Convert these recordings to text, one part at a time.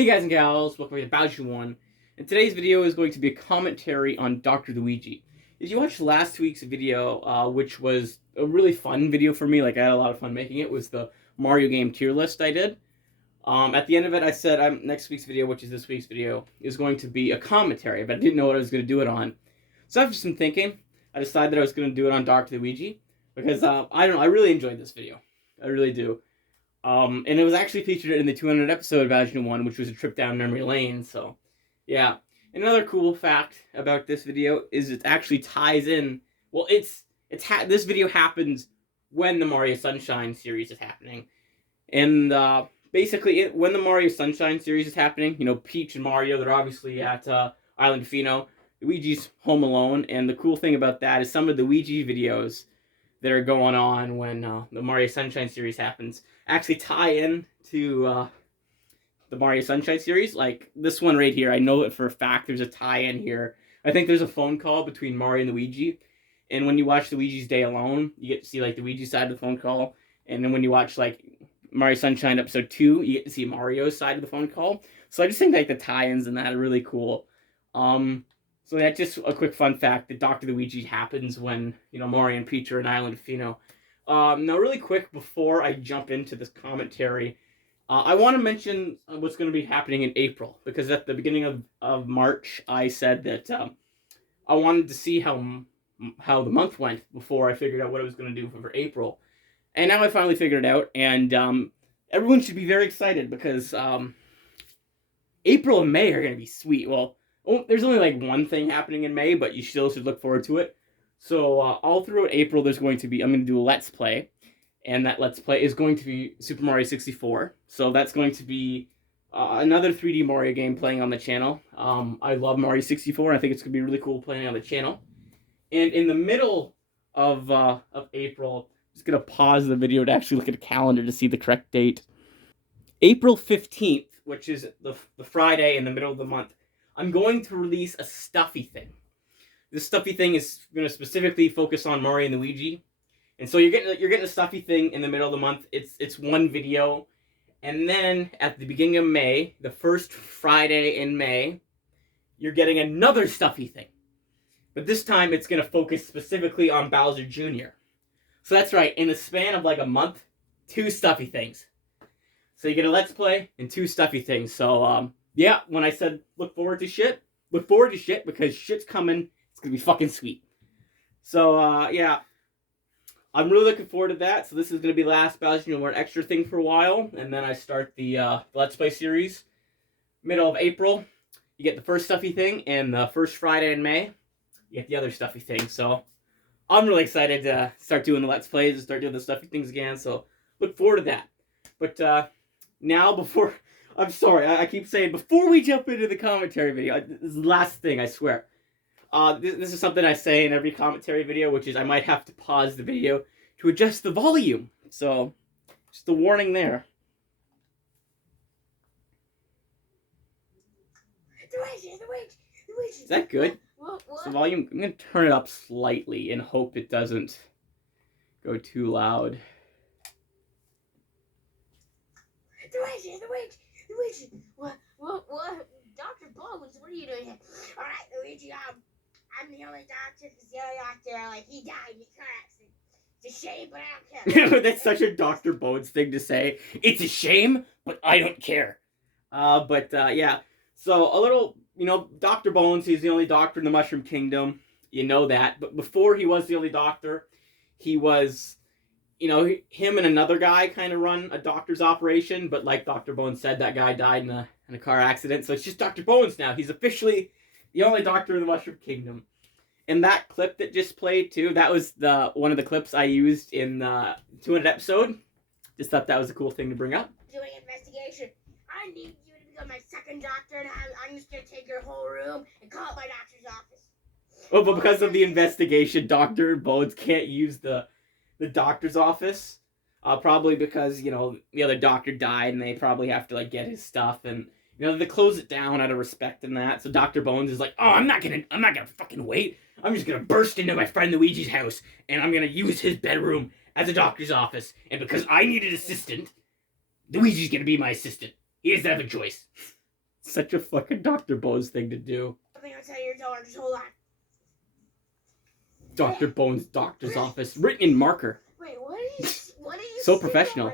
Hey guys and gals, welcome to Bowser One. And today's video is going to be a commentary on Dr. Luigi. If you watched last week's video, which was a really fun video for me, like I had a lot of fun making it, was the Mario game tier list I did. At the end of it, I said next week's video, which is this week's video, is going to be a commentary, but I didn't know what I was going to do it on. So after some thinking, I decided that I was going to do it on Dr. Luigi, because I don't know, I really enjoyed this video. I really do. And it was actually featured in the 200 episode version 1, which was a trip down memory lane, so, yeah. Another cool fact about this video is it actually ties in, well, this video happens when the Mario Sunshine series is happening. And, basically, when the Mario Sunshine series is happening, you know, Peach and Mario, they're obviously at, Island Fino. Luigi's home alone, and the cool thing about that is some of the Luigi videos that are going on when the Mario Sunshine series happens actually tie in to the Mario Sunshine series. Like this one right here, I know it for a fact there's a tie-in here. I think there's a phone call between Mario and Luigi, and when you watch Luigi's Day Alone, you get to see like the Luigi side of the phone call, and then when you watch like Mario Sunshine episode 2, you get to see Mario's side of the phone call. So I just think like the tie-ins in that are really cool. So that's just a quick fun fact that Dr. Luigi happens when, you know, Mario and Peach are in Island Fino. Now, really quick, before I jump into this commentary, I want to mention what's going to be happening in April, because at the beginning of March, I said that I wanted to see how the month went before I figured out what I was going to do for April. And now I finally figured it out, and everyone should be very excited, because April and May are going to be sweet. Well, there's only like one thing happening in May, but you still should look forward to it. So all throughout April, I'm going to do a Let's Play, and that Let's Play is going to be Super Mario 64. So that's going to be another 3D Mario game playing on the channel. I love Mario 64, and I think it's going to be really cool playing on the channel. And in the middle of April, I'm just going to pause the video to actually look at a calendar to see the correct date. April 15th, which is the Friday in the middle of the month, I'm going to release a stuffy thing. This stuffy thing is going to specifically focus on Mario and Luigi. And so you're getting a stuffy thing in the middle of the month. It's one video. And then at the beginning of May, the first Friday in May, you're getting another stuffy thing. But this time it's going to focus specifically on Bowser Jr. So that's right, in the span of like a month, 2 stuffy things. So you get a Let's Play and 2 stuffy things. So yeah, when I said look forward to shit because shit's coming. It's going to be fucking sweet. So, yeah. I'm really looking forward to that. So this is going to be the last Bowser Jr. extra thing for a while. And then I start the Let's Play series. Middle of April, you get the first stuffy thing. And the first Friday in May, you get the other stuffy thing. So I'm really excited to start doing the Let's Plays and start doing the stuffy things again. So look forward to that. But now before... I'm sorry, I keep saying, before we jump into the commentary video, this is the last thing, I swear. This is something I say in every commentary video, which is I might have to pause the video to adjust the volume. So, just a warning there. Is that good? What? So volume, I'm going to turn it up slightly and hope it doesn't go too loud. Luigi, what? Dr. Bones, what are you doing here? Alright, Luigi, I'm the only doctor, because the other doctor, like, he died in a car accident. It's a shame, but I don't care. That's such a Dr. Bones thing to say. It's a shame, but I don't care. Yeah. So, a little, you know, Dr. Bones, he's the only doctor in the Mushroom Kingdom. You know that. But before he was the only doctor, he was... You know, him and another guy kind of run a doctor's operation, but like Dr. Bones said, that guy died in a car accident, so it's just Dr. Bones now. He's officially the only doctor in the Mushroom Kingdom. And that clip that just played, too, that was one of the clips I used in the 200 episode. Just thought that was a cool thing to bring up. Doing investigation. I need you to become my second doctor, and I'm just going to take your whole room and call it my doctor's office. Oh, but because of the investigation, Dr. Bones can't use the doctor's office, probably because, you know, the other doctor died and they probably have to, like, get his stuff, and, you know, they close it down out of respect in that, so Dr. Bones is like, oh, I'm not gonna fucking wait, I'm just gonna burst into my friend Luigi's house, and I'm gonna use his bedroom as a doctor's office, and because I need an assistant, Luigi's gonna be my assistant. He doesn't have a choice. Such a fucking Dr. Bones thing to do. I think I'll tell your daughter. Just hold on. Dr. Bones' doctor's office, written in marker. Wait, what are you So sitting professional. on?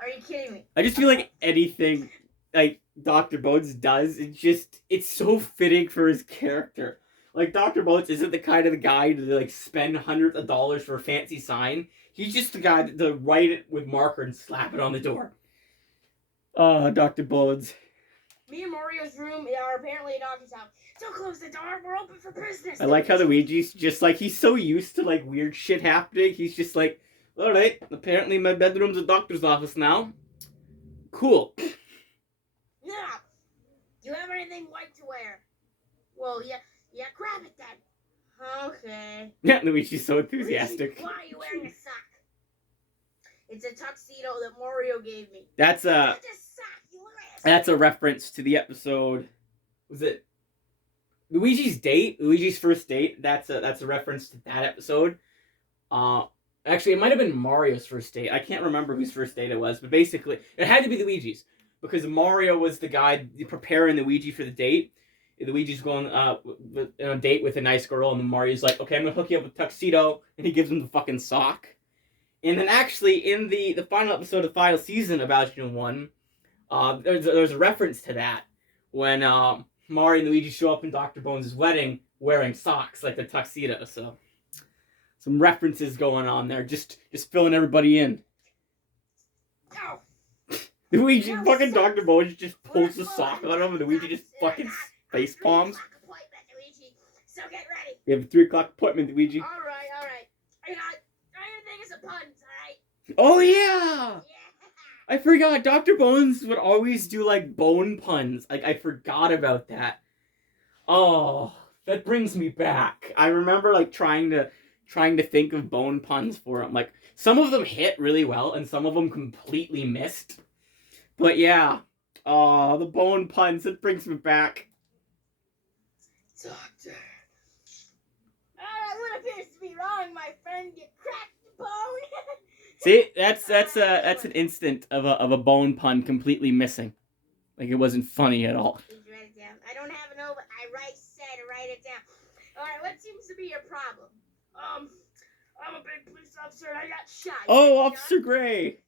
Are you kidding me? I just feel like anything like Dr. Bones does, it's so fitting for his character. Like, Dr. Bones isn't the kind of the guy to like spend hundreds of dollars for a fancy sign. He's just the guy to write it with marker and slap it on the door. Dr. Bones. Me and Mario's room are apparently a doctor's house. Don't close the door. We're open for business. I like how Luigi's just like, he's so used to like weird shit happening. He's just like, all right, apparently my bedroom's a doctor's office now. Cool. Yeah. Do you have anything white to wear? Well, yeah, grab it then. Okay. Yeah, Luigi's so enthusiastic. Luigi, why are you wearing a sock? It's a tuxedo that Mario gave me. That's a That's a sock. You look like a that's a reference to the episode. Was it Luigi's date? Luigi's first date. That's a reference to that episode. Actually, it might have been Mario's first date. I can't remember whose first date it was, but basically, it had to be Luigi's because Mario was the guy preparing Luigi for the date. Luigi's going on a date with a nice girl, and then Mario's like, "Okay, I'm gonna hook you up with a tuxedo," and he gives him the fucking sock. And then actually, in the final episode of the final season of Algebra 1, there's a reference to that when Mario and Luigi show up in Dr. Bones' wedding wearing socks like the tuxedo. So some references going on there, just filling everybody in. Ow. Luigi, No, fucking socks. Dr. Bones just pulls the We're sock full on him, and Luigi of just socks. fucking face palms. 3 o'clock appointment, Luigi. So get ready. We have a 3:00 appointment, Luigi. All right. I think it's a puns, all right? Oh yeah! Yeah. I forgot. Dr. Bones would always do like bone puns. Like, I forgot about that. Oh, that brings me back. I remember like trying to think of bone puns for him. Like, some of them hit really well and some of them completely missed. But yeah. Oh, the bone puns, it brings me back. Doctor. That one appears to be wrong, my friend. You cracked the bone. See, that's an instant of a bone pun completely missing. Like, it wasn't funny at all. Please write it down. I don't have an over. I said to write it down. All right, what seems to be your problem? I'm a big police officer and I got shot. Oh, Officer Gray.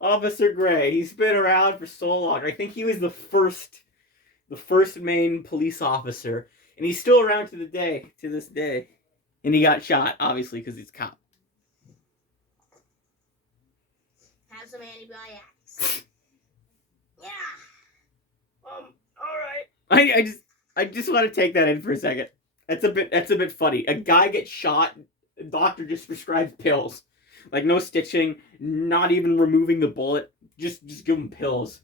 Officer Gray. He's been around for so long. I think he was the first main police officer, and he's still around to this day. And he got shot, obviously, because he's a cop. Have some antibiotics. Yeah. All right. I just want to take that in for a second. That's a bit funny. A guy gets shot, the doctor just prescribes pills. Like, no stitching, not even removing the bullet, just give him pills.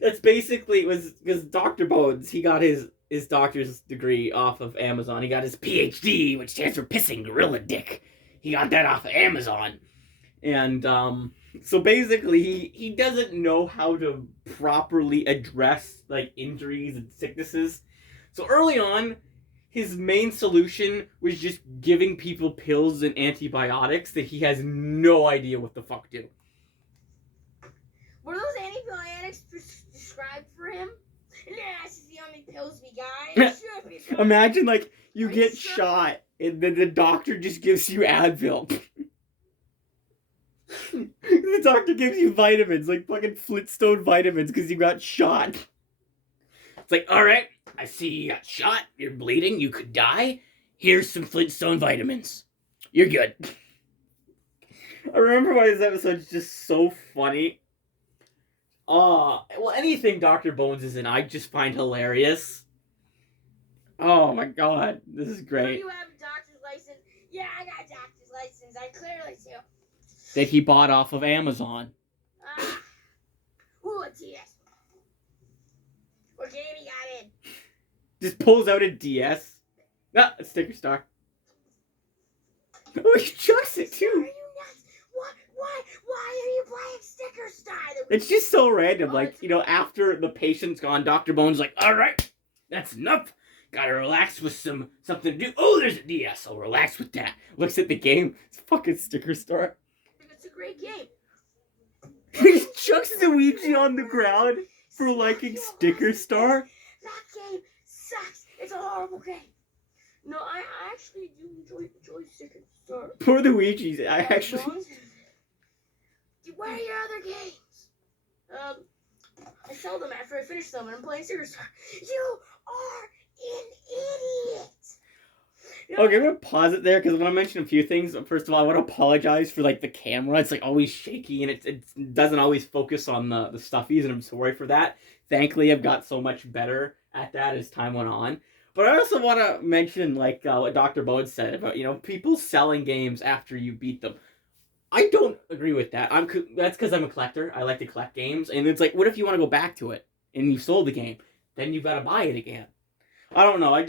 That's basically, it was because Dr. Bones, he got his doctor's degree off of Amazon. He got his PhD, which stands for pissing gorilla dick. He got that off of Amazon. And so basically he doesn't know how to properly address like injuries and sicknesses. So early on, his main solution was just giving people pills and antibiotics that he has no idea what the fuck do. Were those antibiotics prescribed for him? Nah, this is the only pills we got. It should be fine. Imagine like you Are get you sure? shot and then the doctor just gives you Advil. The doctor gives you vitamins, like fucking Flintstone vitamins, because you got shot. It's like, all right, I see you got shot, you're bleeding, you could die. Here's some Flintstone vitamins. You're good. I remember why this episode's just so funny. Well, anything Dr. Bones is in, I just find hilarious. Oh my god, this is Do great. you have a doctor's license? Yeah, I got a doctor's license. I clearly do. That he bought off of Amazon. Ooh, a DS. What game he got in? Just pulls out a DS. Ah, a sticker star. Oh, he chucks it Are too. you nuts? Why are you playing Sticker Star? It's just so random. Like, you know, after the patient's gone, Dr. Bones like, all right, that's enough. Gotta relax with something to do. Oh, there's a DS. I'll relax with that. Looks at the game. It's fucking Sticker Star. It's a great game. He chucks Luigi on the ground. for liking Sticker Star? That game sucks. It's a horrible game. No, I actually do enjoy Sticker Star. Poor Luigi's. I actually. Where are your other games? I sell them after I finish them, and I'm playing Sticker Star. You are an idiot. Okay, I'm gonna pause it there because I want to mention a few things. First of all, I want to apologize for like the camera. It's like always shaky and it doesn't always focus on the stuffies, and I'm sorry for that. Thankfully, I've got so much better at that as time went on. But I also want to mention like what Dr. Bode said about people selling games after you beat them. I don't agree with that. That's because I'm a collector. I like to collect games, and it's like, what if you want to go back to it and you sold the game? Then you've got to buy it again. I don't know. I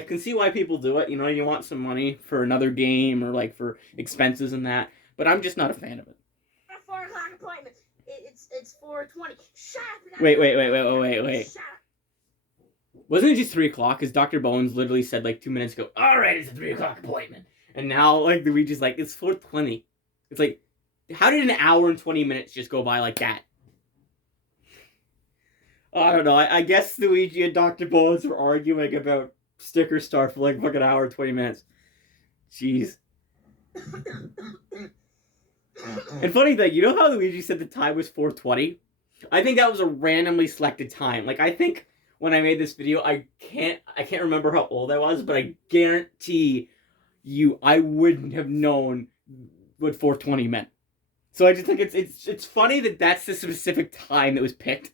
can see why people do it. You want some money for another game or like for expenses and that. But I'm just not a fan of it. A 4 o'clock appointment. It's 4:20. Shut up. Wait. Shut up. Wasn't it just 3 o'clock? Because Dr. Bones literally said like 2 minutes ago, all right, it's a 3 o'clock appointment. And now like Luigi's like, it's 4:20. It's like, how did an hour and 20 minutes just go by like that? I don't know. I guess Luigi and Dr. Bones were arguing about Sticker Star for like fucking hour and 20 minutes. Jeez. And funny thing, you know how Luigi said the time was 4:20? I think that was a randomly selected time. Like, I think when I made this video, I can't remember how old I was, but I guarantee you I wouldn't have known what 4:20 meant. So I just think it's funny that that's the specific time that was picked.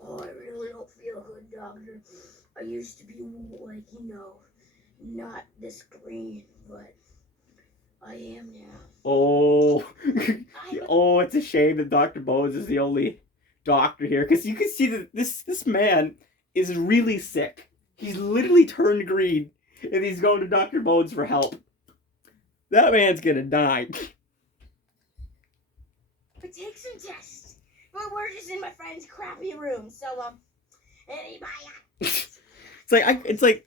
Oh, I really don't feel good, Doctor. I used to be like, not this green, but I am now. Oh, oh, it's a shame that Dr. Bones is the only doctor here, because you can see that this man is really sick. He's literally turned green, and he's going to Dr. Bones for help. That man's gonna die. But take some tests. But we're just in my friend's crappy room, so anybody? It's like,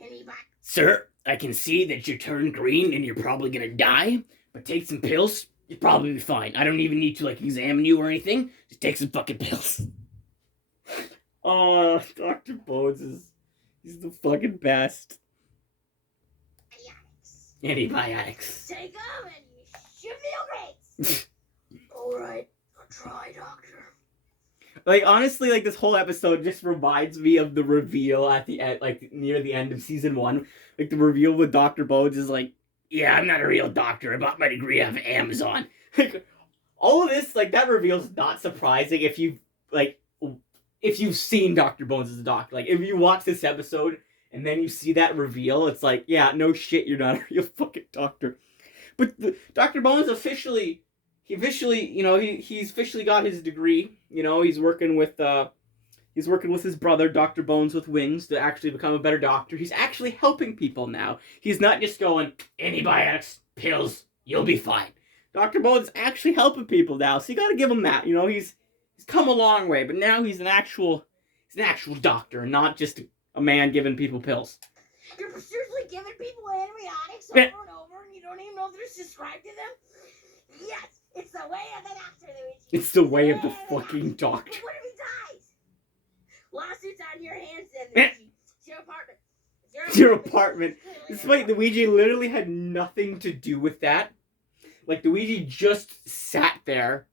Anybody? sir, I can see that you turned green and you're probably gonna die, but take some pills, you'll probably be fine. I don't even need to like examine you or anything. Just take some fucking pills. Oh, Dr. Bones he's the fucking best. Antibiotics. Take them and you should feel great. Alright, I'll try, Doctor. Like, honestly, like, this whole episode just reminds me of the reveal at the end, like, near the end of season 1. Like, the reveal with Dr. Bones is like, yeah, I'm not a real doctor. I bought my degree off of Amazon. Like, all of this, like, that reveal's not surprising if you've seen Dr. Bones as a doctor. Like, if you watch this episode and then you see that reveal, it's like, yeah, no shit, you're not a real fucking doctor. But Dr. Bones he's officially got his degree. He's working with his brother, Dr. Bones with Wings, to actually become a better doctor. He's actually helping people now. He's not just going, antibiotics, pills, you'll be fine. Dr. Bones is actually helping people now, so you gotta give him that. He's come a long way, but now he's an actual doctor, and not just a man giving people pills. You're seriously giving people antibiotics over and over, and you don't even know if they're subscribed to them? Yes, it's the way of the doctor, Luigi. It's the way of the fucking doctor. But what if he dies? Lawsuits on your hands, then, Luigi. It's your apartment. It's your apartment. Despite Luigi literally had nothing to do with that. Like, Luigi just sat there.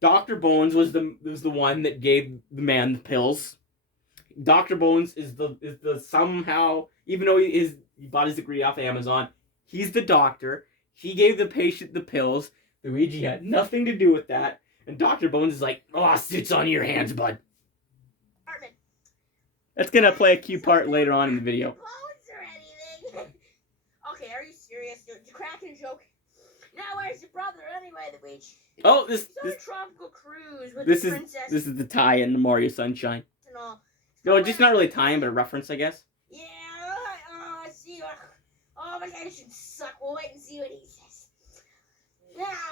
Dr. Bones was the one that gave the man the pills. Dr. Bones is the somehow, even though he bought his degree off Amazon, he's the doctor. He gave the patient the pills. Luigi had nothing to do with that. And Dr. Bones is like, lawsuits on your hands, bud. That's gonna play a key part later on in the video. Bones or anything? Okay, are you serious? You're cracking a joke. Now where's your brother anyway, Luigi? Oh, He's on a tropical cruise with this the is princess. This is the tie-in to Mario Sunshine. And all. No, just not really tie-in, but a reference, I guess. Yeah, see. Oh, vacations suck. We'll wait and see what he says.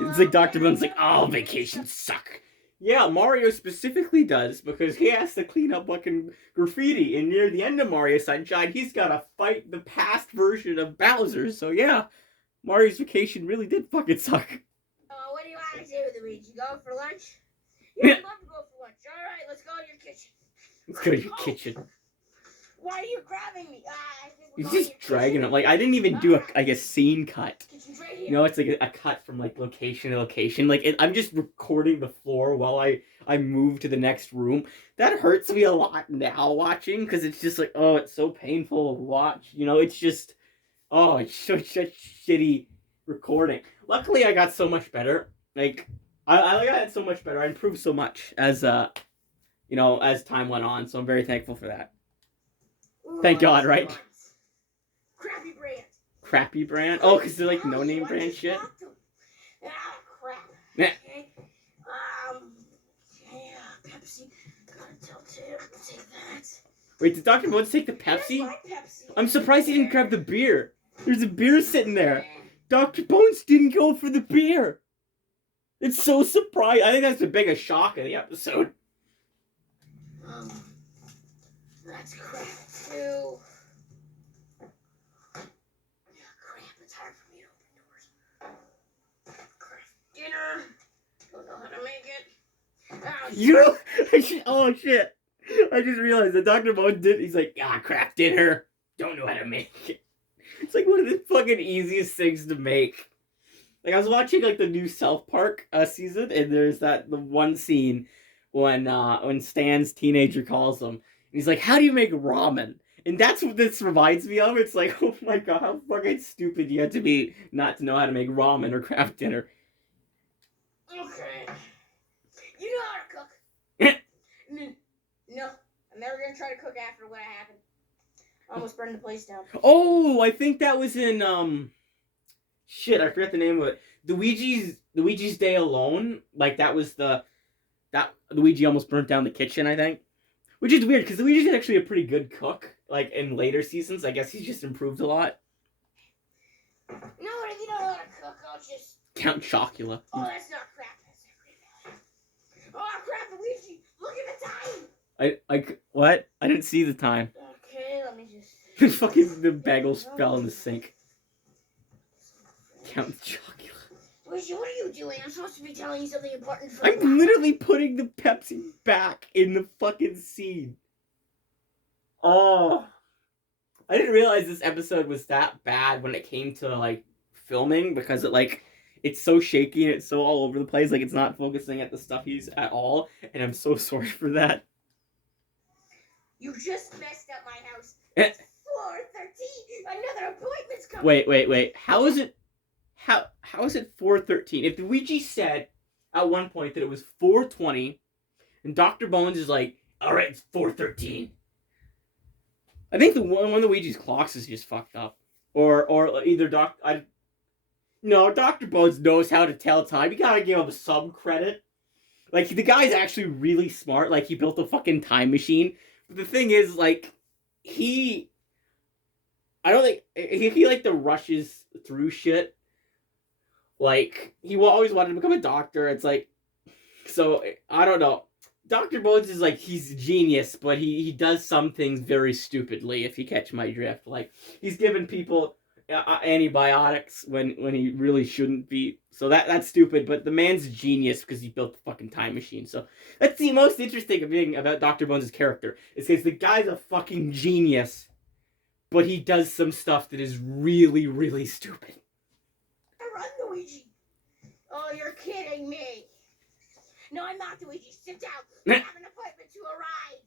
It's like Dr. Bones like, oh, vacations suck. Yeah, Mario specifically does, because he has to clean up fucking graffiti, and near the end of Mario Sunshine, he's gotta fight the past version of Bowser, so yeah, Mario's vacation really did fucking suck. What do you want to do, Luigi? Go for lunch? Yeah, I'd love to go kitchen. Let's go to your Oh, kitchen. why are you grabbing me? I think we're He's going to just your dragging kitchen. him. Like, I didn't even do like a scene cut. Kitchen's right here. You know, it's like a cut from like location to location. Like, I'm just recording the floor while I move to the next room. That hurts me a lot now watching, because it's just like, oh, it's so painful to watch. You know, it's just, oh, it's such shitty recording. Luckily, I got so much better. Like, I got so much better. I improved so much as you know, as time went on. So I'm very thankful for that. Thank God, right? Crappy brand. Crappy brand? Oh, because they're like no name brand shit. Ah, crap. Yeah. Okay. Yeah, Pepsi. Gotta tell Tim to take that. Wait, did Dr. Bones take the Pepsi? Pepsi? I'm surprised he didn't grab the beer. There's a beer sitting there. Dr. Bones didn't go for the beer. It's so surprising. I think that's the biggest shock of the episode. That's crap too. Crap, it's hard for me to open doors. Crap, dinner. Don't know how to make it. Oh, You? Oh shit! I just realized that Dr. Bones did. He's like, crap dinner. Don't know how to make it. It's like one of the fucking easiest things to make. Like, I was watching like the new South Park season, and there's the one scene when Stan's teenager calls him, and he's like, "How do you make ramen?" And that's what this reminds me of. It's like, oh my god, how fucking stupid you have to be not to know how to make ramen or craft dinner. Okay. You know how to cook. No, I'm never gonna try to cook after what happened. I almost burned the place down. Oh, I think that was in shit, I forgot the name of it. Luigi's Day Alone. Like, that was that Luigi almost burnt down the kitchen, I think. Which is weird, because Luigi's actually a pretty good cook. Like, in later seasons, I guess he's just improved a lot. No, if you don't know how to cook, I'll just... Count Chocula. Oh, that's not crap. That's not crap. Oh, crap, Luigi! Look at the time! What? I didn't see the time. Okay, let me just... Fucking the bagels fell in the sink. Count Chocula. Luigi, what are you doing? I'm supposed to be telling you something important for I'm literally putting the Pepsi back in the fucking scene. Oh. I didn't realize this episode was that bad when it came to, like, filming, because it's so shaky and it's so all over the place. Like, it's not focusing at the stuff he's at all, and I'm so sorry for that. You just messed up my house. It's 4:13. Another appointment's coming. Wait. How is it 4:13? If Luigi said at one point that it was 4:20, and Dr. Bones is like, all right, it's 4:13. I think one of Luigi's clocks is just fucked up, or either Dr. Bones knows how to tell time. You gotta give him some credit. Like, the guy's actually really smart. Like, he built a fucking time machine. But the thing is, like, he like the rushes through shit. Like, he always wanted to become a doctor. It's like, so, I don't know. Dr. Bones is like, he's a genius, but he does some things very stupidly, if you catch my drift. Like, he's giving people antibiotics when he really shouldn't be. So that's stupid, but the man's a genius because he built the fucking time machine. So that's the most interesting thing about Dr. Bones' character, is because the guy's a fucking genius, but he does some stuff that is really, really stupid. Run, Luigi. Oh, you're kidding me. No, I'm not, Luigi. Sit down. I have an appointment to arrive.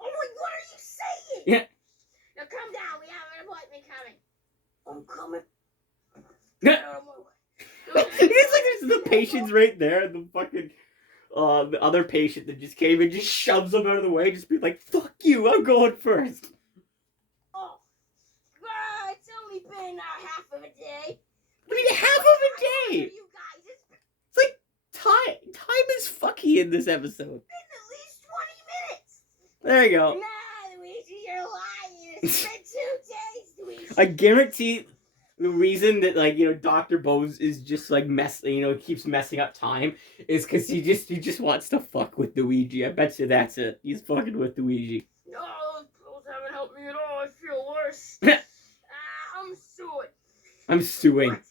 Oh, what are you saying? Yeah. Now, come down. We have an appointment coming. I'm coming. It's like there's the patients right there, the fucking the other patient that just came and just shoves them out of the way, just be like, fuck you, I'm going first. Oh, it's only been half of a day. What do you mean half of a day? You guys, it's like time is fucky in this episode. Been at least 20 minutes. There you go. Nah, Luigi, you're lying. It's been 2 days, Luigi. I guarantee the reason that, like, you know, Dr. Bones is just like keeps messing up time is because he just wants to fuck with Luigi. I bet you that's it. He's fucking with Luigi. No, those pills haven't helped me at all. I feel worse. I'm suing. I'm suing. What?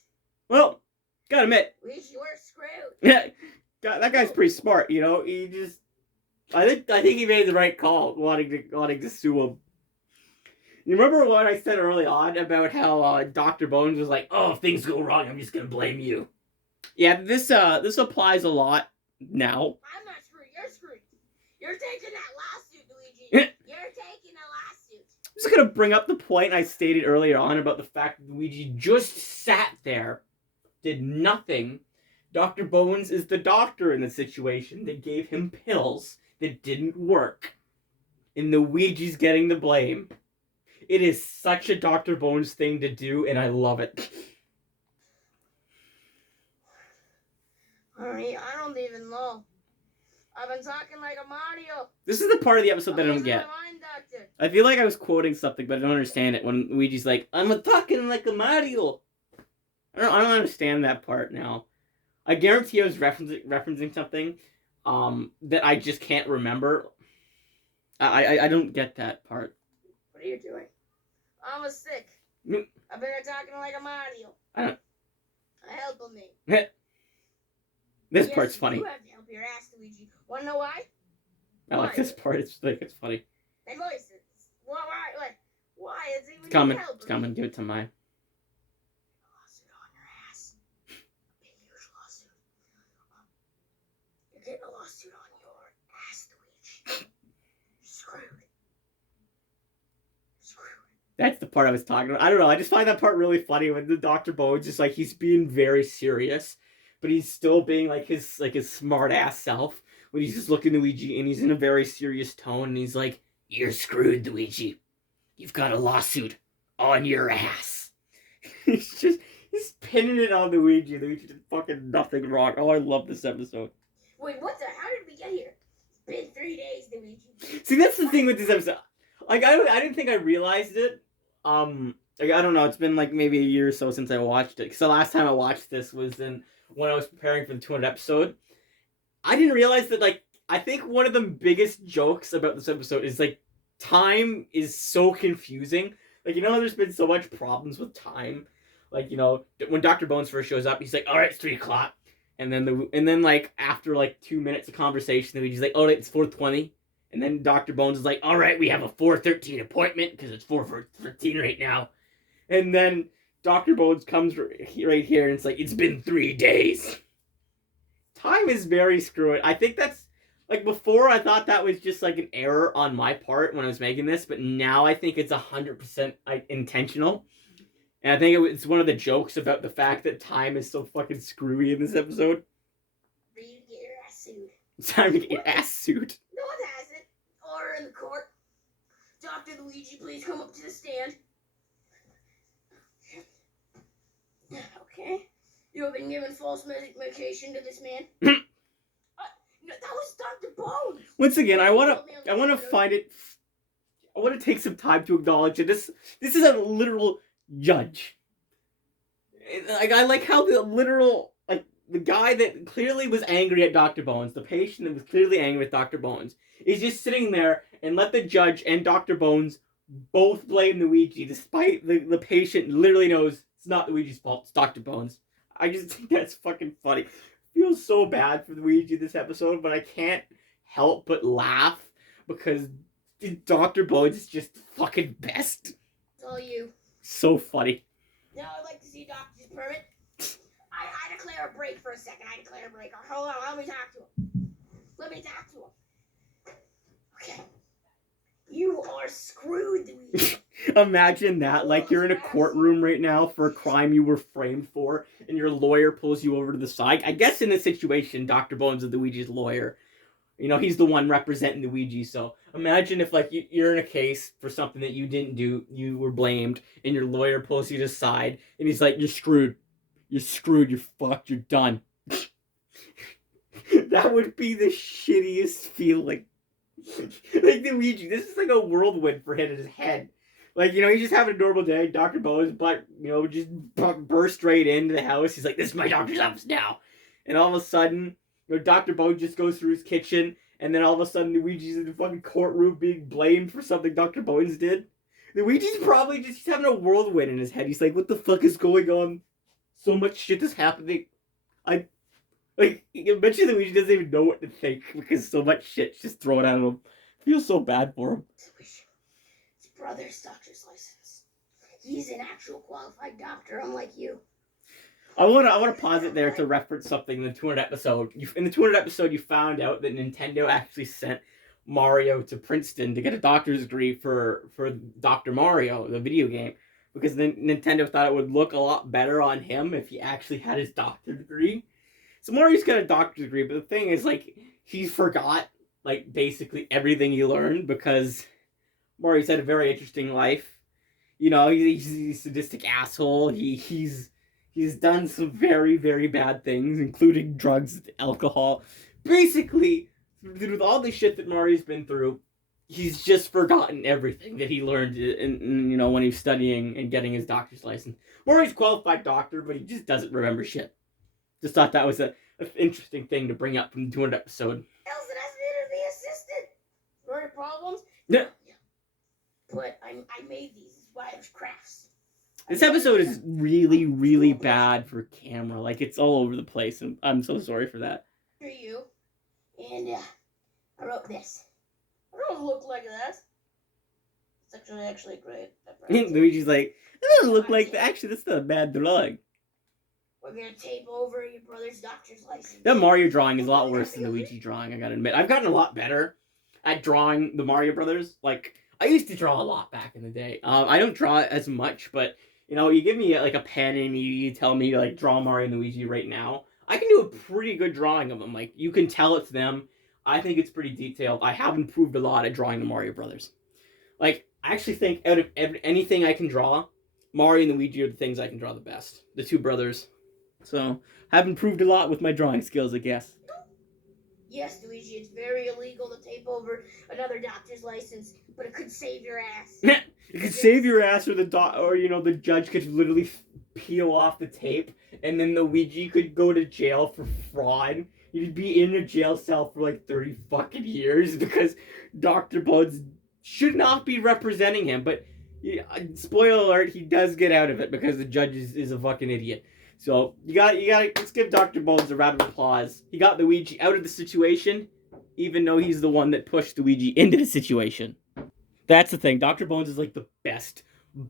Well, gotta admit. Luigi, we're screwed. Yeah, that guy's pretty smart, you know. He just I think he made the right call, wanting to sue him. You remember what I said early on about how Dr. Bones was like, "Oh, if things go wrong, I'm just gonna blame you." Yeah, this applies a lot now. I'm not screwed. You're screwed. You're taking that lawsuit, Luigi. You're taking a lawsuit. I'm just gonna bring up the point I stated earlier on about the fact that Luigi just sat there, did nothing. Dr. Bones is the doctor in the situation that gave him pills that didn't work. And Luigi's getting the blame. It is such a Dr. Bones thing to do, and I love it. I don't even know. I've been talking like a Mario. This is the part of the episode that I don't get. I feel like I was quoting something, but I don't understand it when Luigi's like, "I'm talking like a Mario." I don't understand that part now. I guarantee I was referencing something that I just can't remember. I don't get that part. What are you doing? I'm sick. I've been talking like a Mario. I don't. Help me. This part's funny. You have to help your ass, Luigi. Wanna know why? I like this part. It's funny. That voice. Why? Is it? It's coming. It's coming. Give it to mine. Lawsuit on your ass. A huge lawsuit. You're getting a lawsuit on your ass, Luigi. You're screwed. That's the part I was talking about. I don't know. I just find that part really funny when the Dr. Bones just like he's being very serious, but he's still being like his smart ass self when he's just looking at Luigi and he's in a very serious tone and he's like, "You're screwed, Luigi. You've got a lawsuit on your ass." he's pinning it on Luigi. Luigi did fucking nothing wrong. Oh, I love this episode. Wait, what the? How did we get here? It's been 3 days, Luigi. See, that's the thing with this episode. Like, I didn't think I realized it. Like, I don't know. It's been like maybe a year or so since I watched it. Because the last time I watched this was when I was preparing for the 200 episode. I didn't realize that, like, I think one of the biggest jokes about this episode is, like, time is so confusing. Like, you know how there's been so much problems with time? Like, you know, when Dr. Bones first shows up, he's like, "All right, it's 3 o'clock." And then like, after, like, 2 minutes of conversation, he's like, "Oh, it's 4:20." And then Dr. Bones is like, "All right, we have a 4:13 appointment because it's 4:13 right now." And then Dr. Bones comes right here and it's like, "It's been 3 days." Time is very screwy. I think that's, like, before I thought that was just like an error on my part when I was making this, but now I think it's 100% intentional. And I think it's one of the jokes about the fact that time is so fucking screwy in this episode. For you to get your ass sued. It's time to get your ass sued. No one has it. Order in the court. Dr. Luigi, please come up to the stand. Okay. You have been given false medication to this man. No, that was Dr. Bones. Once again, I want to find it. I want to take some time to acknowledge that this is a literal judge. Like, I like how the literal, like, the guy that clearly was angry at Dr. Bones, the patient that was clearly angry at Dr. Bones, is just sitting there and let the judge and Dr. Bones both blame Luigi, despite the patient literally knows it's not Luigi's fault, it's Dr. Bones. I just think that's fucking funny. I feel so bad for Luigi this episode, but I can't help but laugh because Dr. Bones is just fucking best. It's all you. So funny. Now I'd like to see Doctor's permit. I declare a break for a second. I declare a break. Hold on, let me talk to him. Okay. You are screwed, Luigi. Imagine that, like you're in a courtroom right now for a crime you were framed for, and your lawyer pulls you over to the side. I guess in this situation, Dr. Bones is Luigi's lawyer. You know, he's the one representing Luigi, so imagine if, like, you're in a case for something that you didn't do, you were blamed, and your lawyer pulls you to the side, and he's like, "You're screwed. You're screwed. You're fucked. You're done." That would be the shittiest feeling. Like, Luigi, this is like a whirlwind for him in his head. Like, you know, he's just having a normal day. Dr. Bones, but, you know, just burst right into the house. He's like, "This is my doctor's office now." And all of a sudden, you know, Dr. Bones just goes through his kitchen, and then all of a sudden Luigi's in the fucking courtroom being blamed for something Dr. Bones did. Luigi's probably just having a whirlwind in his head. He's like, "What the fuck is going on? So much shit is happening. Like, I bet you Luigi doesn't even know what to think because so much shit's just thrown at him. I feel so bad for him. His brother's doctor's license. He's an actual qualified doctor, unlike you. I wanna pause it there to reference something in the 200 episode. In the 200 episode, you found out that Nintendo actually sent Mario to Princeton to get a doctor's degree for Dr. Mario, the video game, because Nintendo thought it would look a lot better on him if he actually had his doctor's degree. So Mario's got a doctor's degree, but the thing is, like, he forgot, like, basically everything he learned because Mario's had a very interesting life. You know, he's a sadistic asshole. He's done some very, very bad things, including drugs, alcohol. Basically, with all the shit that Mario's been through, he's just forgotten everything that he learned in when he was studying and getting his doctor's license. Mario's a qualified doctor, but he just doesn't remember shit. Just thought that was an interesting thing to bring up from the 200 episode. Elson asked me to be assistant. Learning problems? Yeah. But I made these. It's why there's crafts. This episode is really, really bad for camera. Like, it's all over the place, and I'm so sorry for that. For you. And I wrote this. I don't look like that. It's actually great. Luigi's like, it doesn't look like that. Actually, that's not a bad drawing. We're gonna tape over your brother's doctor's license. That Mario drawing is a lot worse than the Luigi drawing, I gotta admit. I've gotten a lot better at drawing the Mario Brothers. Like, I used to draw a lot back in the day. I don't draw as much, but, you give me, like, a pen and you tell me to, like, draw Mario and Luigi right now. I can do a pretty good drawing of them. Like, you can tell it's them. I think it's pretty detailed. I have improved a lot at drawing the Mario Brothers. Like, I actually think out of anything I can draw, Mario and Luigi are the things I can draw the best. The two brothers. So, I've improved a lot with my drawing skills, I guess. Yes, Luigi, it's very illegal to tape over another doctor's license, but it could save your ass. It could save your ass, or the judge could literally peel off the tape, and then Luigi could go to jail for fraud. You'd be in a jail cell for like 30 fucking years because Dr. Bones should not be representing him. But, spoiler alert, he does get out of it because the judge is a fucking idiot. So, you gotta, let's give Dr. Bones a round of applause. He got Luigi out of the situation, even though he's the one that pushed Luigi into the situation. That's the thing. Dr. Bones is like the best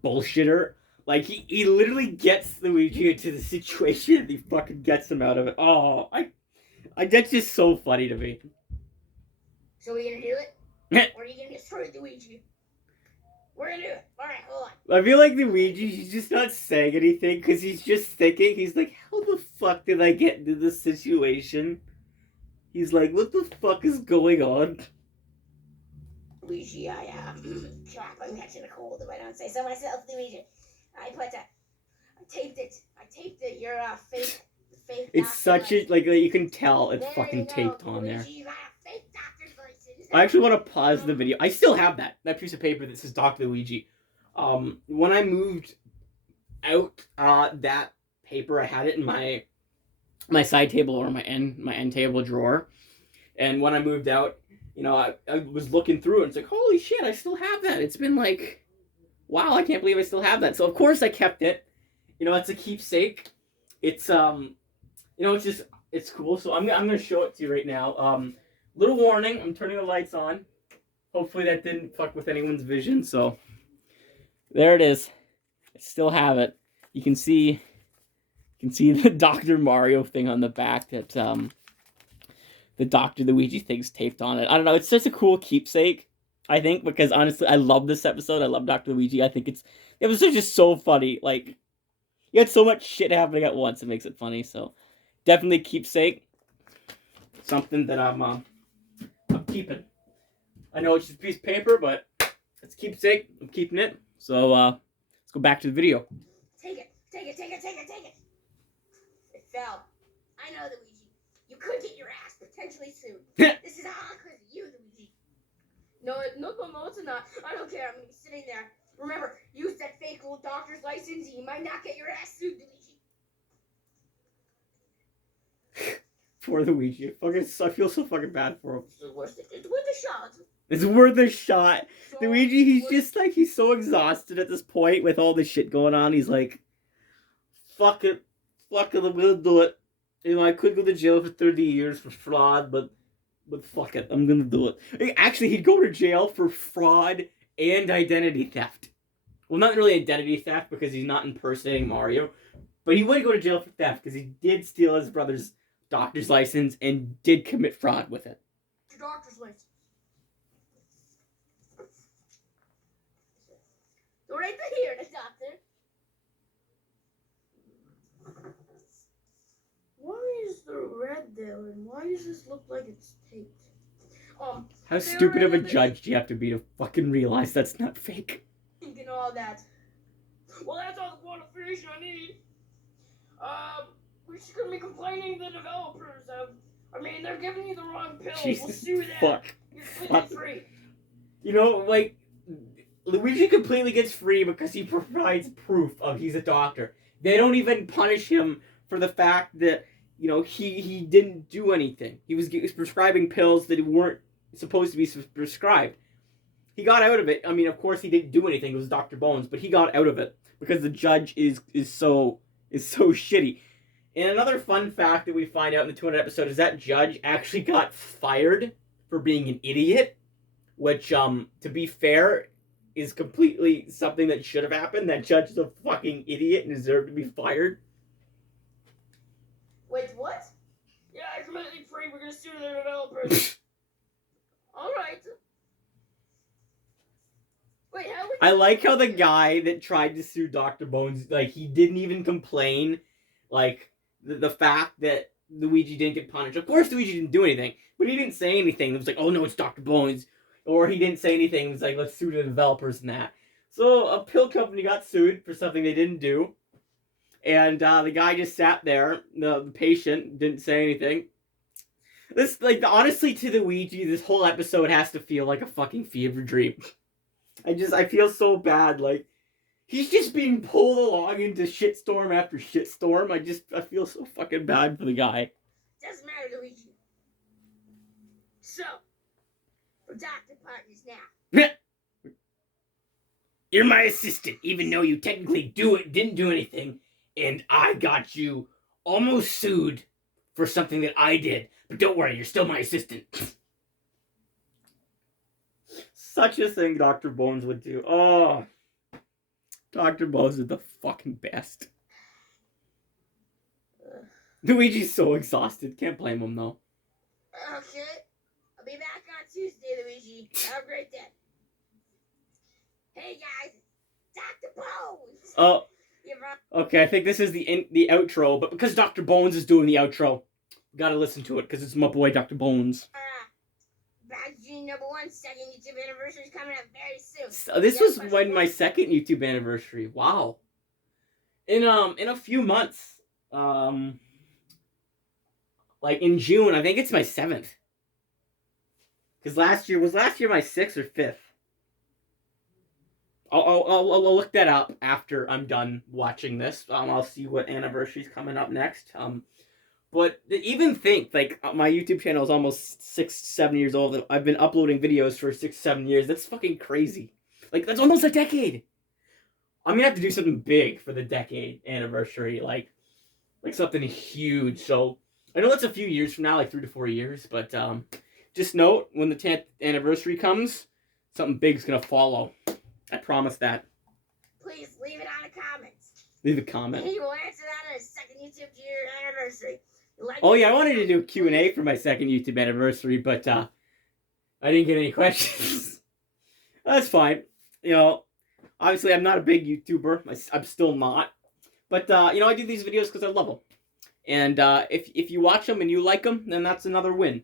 bullshitter. Like, he literally gets Luigi into the situation and he fucking gets him out of it. Oh, that's just so funny to me. So we gonna do it? Or are you gonna destroy Luigi? We're gonna do it. Alright, hold on. I feel like Luigi, he's just not saying anything because he's just thinking. He's like, how the fuck did I get into this situation? He's like, what the fuck is going on? Luigi, crap, I'm catching a cold if I don't say so myself, Luigi. I taped it, you're fake. It's such a, like, you can tell it's fucking taped on there. You got a fake doctor's license. I actually want to pause the video. I still have that piece of paper that says Dr. Luigi. When I moved out that paper, I had it in my side table or my end table drawer. And when I moved out, I was looking through it and it's like, holy shit, I still have that. It's been like, wow, I can't believe I still have that. So of course I kept it. It's a keepsake. It's it's cool. So I'm gonna show it to you right now. Little warning, I'm turning the lights on. Hopefully that didn't fuck with anyone's vision. So there it is. I still have it. You can see the Dr. Mario thing on the back that the Dr. Luigi thing's taped on it. I don't know, it's just a cool keepsake, I think, because honestly, I love this episode. I love Dr. Luigi. I think it was just so funny. Like, you had so much shit happening at once, it makes it funny. So, definitely keepsake. Something that I'm keeping. I know it's just a piece of paper, but it's keepsake. I'm keeping it. So, let's go back to the video. Take it. It fell. I know, Luigi. You could get your ass potentially soon. This is all because of you, Luigi. No, it's not. I don't care. I'm going to be sitting there. Remember, use that fake little doctor's license. You might not get your ass sued, Luigi. Poor Luigi. I feel so fucking bad for him. It's worth a shot. It's worth a shot. So Luigi, he's so exhausted at this point with all this shit going on. He's like, fuck it, I'm gonna do it. You know, I could go to jail for 30 years for fraud, but fuck it, I'm gonna do it. Actually, he'd go to jail for fraud and identity theft. Well, not really identity theft because he's not impersonating Mario, but he would go to jail for theft because he did steal his brother's doctor's license and did commit fraud with it. Your doctor's license. Go right here, the doctor. Why is the red there, and why does this look like it's taped? How stupid of a judge do you have to be to fucking realize that's not fake? And all that. Well, that's all the qualification I need. We're just gonna be complaining to the developers. I mean, they're giving you the wrong pill. Jesus, we'll sue them. fuck. You're completely free. You know, like, Luigi completely gets free because he provides proof of he's a doctor. They don't even punish him for the fact that, you know, he didn't do anything. He was prescribing pills that weren't supposed to be prescribed. He got out of it. I mean, of course, he didn't do anything. It was Dr. Bones, but he got out of it because the judge is so shitty. And another fun fact that we find out in the 200 episode is that judge actually got fired for being an idiot, which, to be fair, is completely something that should have happened. That judge is a fucking idiot and deserved to be fired. Wait, what? Yeah, I'm completely free. We're gonna sue the developers. Alright. Wait, how would I like how the guy that tried to sue Dr. Bones, like, he didn't even complain, like, the fact that Luigi didn't get punished. Of course Luigi didn't do anything, but he didn't say anything. It was like, oh no, it's Dr. Bones. Or he didn't say anything. It was like, let's sue the developers and that. So a pill company got sued for something they didn't do. And the guy just sat there. The patient didn't say anything. This, like, honestly, to Luigi, this whole episode has to feel like a fucking fever dream. I feel so bad. Like, he's just being pulled along into shitstorm after shitstorm. I feel so fucking bad for the guy. Doesn't matter, Luigi. So, we're doctor partners now. You're my assistant, even though you technically didn't do anything, and I got you almost sued for something that I did. But don't worry, you're still my assistant. Such a thing Dr. Bones would do. Oh, Dr. Bones is the fucking best. Luigi's so exhausted. Can't blame him, though. Okay. I'll be back on Tuesday, Luigi. Have a great day. Hey, guys. Dr. Bones. Oh. Okay, I think this is the outro, but because Dr. Bones is doing the outro, we gotta listen to it, because it's my boy, Dr. Bones. Magazine #1 second YouTube anniversary is coming up very soon. So this was my second YouTube anniversary. Wow. In a few months, like in June, I think it's my 7th. Because last year my 6th or 5th. I'll look that up after I'm done watching this. I'll see what anniversary's coming up next. But even think, like, my YouTube channel is almost 6-7 years old. I've been uploading videos for 6-7 years. That's fucking crazy. Like, that's almost a decade. I'm gonna have to do something big for the decade anniversary, like something huge. So I know that's a few years from now, like 3 to 4 years. But just note, when the 10th anniversary comes, something big's gonna follow. I promise that. Please leave it on the comments. Leave a comment. He will answer that on his second YouTube year anniversary. Oh yeah, I wanted to do a Q&A for my second YouTube anniversary, but I didn't get any questions. That's fine. You know, obviously I'm not a big YouTuber. I'm still not. But, you know, I do these videos because I love them. And if you watch them and you like them, then that's another win.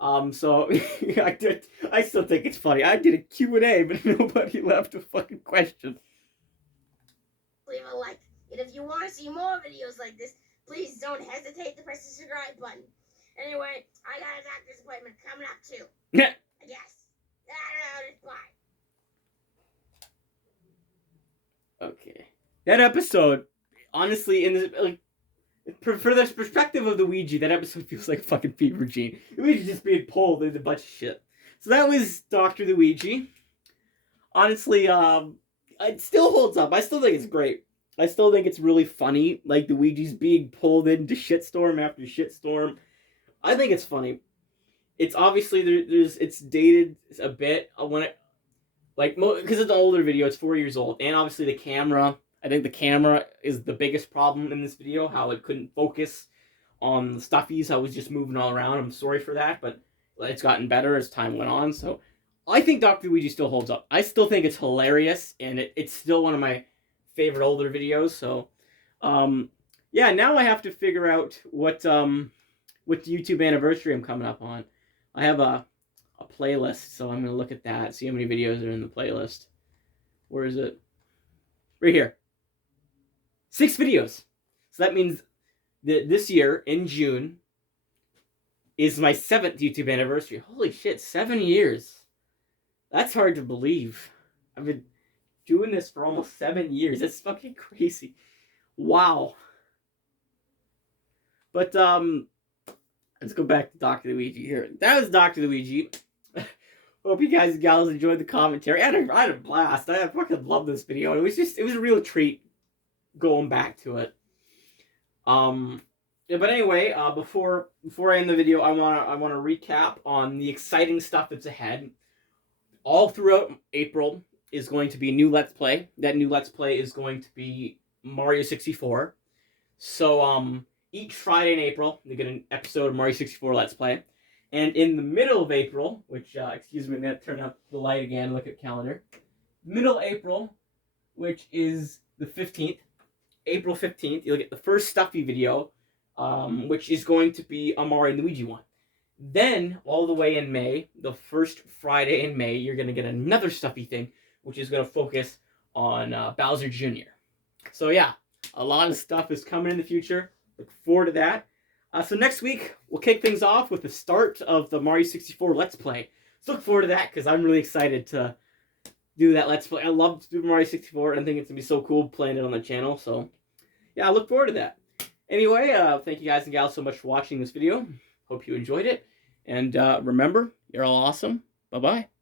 So, I still think it's funny. I did a Q&A, but nobody left a fucking question. Leave a like. And if you want to see more videos like this, please don't hesitate to press the subscribe button. Anyway, I got a doctor's appointment coming up too. Yeah. I guess. I don't know. Bye. Okay. That episode, honestly, for the perspective of the Luigi, that episode feels like fucking fever dream. Luigi just being pulled into a bunch of shit. So that was Dr. Luigi. Honestly, it still holds up. I still think it's great. I still think it's really funny, like the Luigi's being pulled into shitstorm after shitstorm. I think it's funny. It's obviously there's it's dated a bit when it like because it's an older video. It's 4 years old, and obviously the camera. I think the camera is the biggest problem in this video. How it couldn't focus on the stuffies. How it was just moving all around. I'm sorry for that, but it's gotten better as time went on. So I think Dr. Luigi still holds up. I still think it's hilarious, and it's still one of my favorite older videos. So, yeah, now I have to figure out what YouTube anniversary I'm coming up on. I have a playlist, so I'm gonna look at that, see how many videos are in the playlist. Where is it? Right here. 6 videos. So that means that this year in June is my 7th YouTube anniversary. Holy shit, 7 years. That's hard to believe. I've been doing this for almost 7 years. That's fucking crazy. Wow. But let's go back to Dr. Luigi here. That was Dr. Luigi. Hope you guys and gals enjoyed the commentary. I had a blast. I fucking love this video. It was a real treat going back to it. Yeah, but anyway, before I end the video, I wanna recap on the exciting stuff that's ahead. All throughout April is going to be a new Let's Play. That new Let's Play is going to be Mario 64. So each Friday in April, you get an episode of Mario 64 Let's Play. And in the middle of April, which, excuse me, I'm going to turn up the light again, look at the calendar. Middle of April, which is the 15th, April 15th, you'll get the first Stuffy video, which is going to be a Mario and Luigi one. Then, all the way in May, the first Friday in May, you're going to get another Stuffy thing, which is going to focus on Bowser Jr. So yeah, a lot of stuff is coming in the future. Look forward to that. So next week, we'll kick things off with the start of the Mario 64 Let's Play. So look forward to that, because I'm really excited to do that Let's Play. I love Super Mario 64, and I think it's going to be so cool playing it on the channel. So yeah, I look forward to that. Anyway, thank you guys and gals so much for watching this video. Hope you enjoyed it. And remember, you're all awesome. Bye-bye.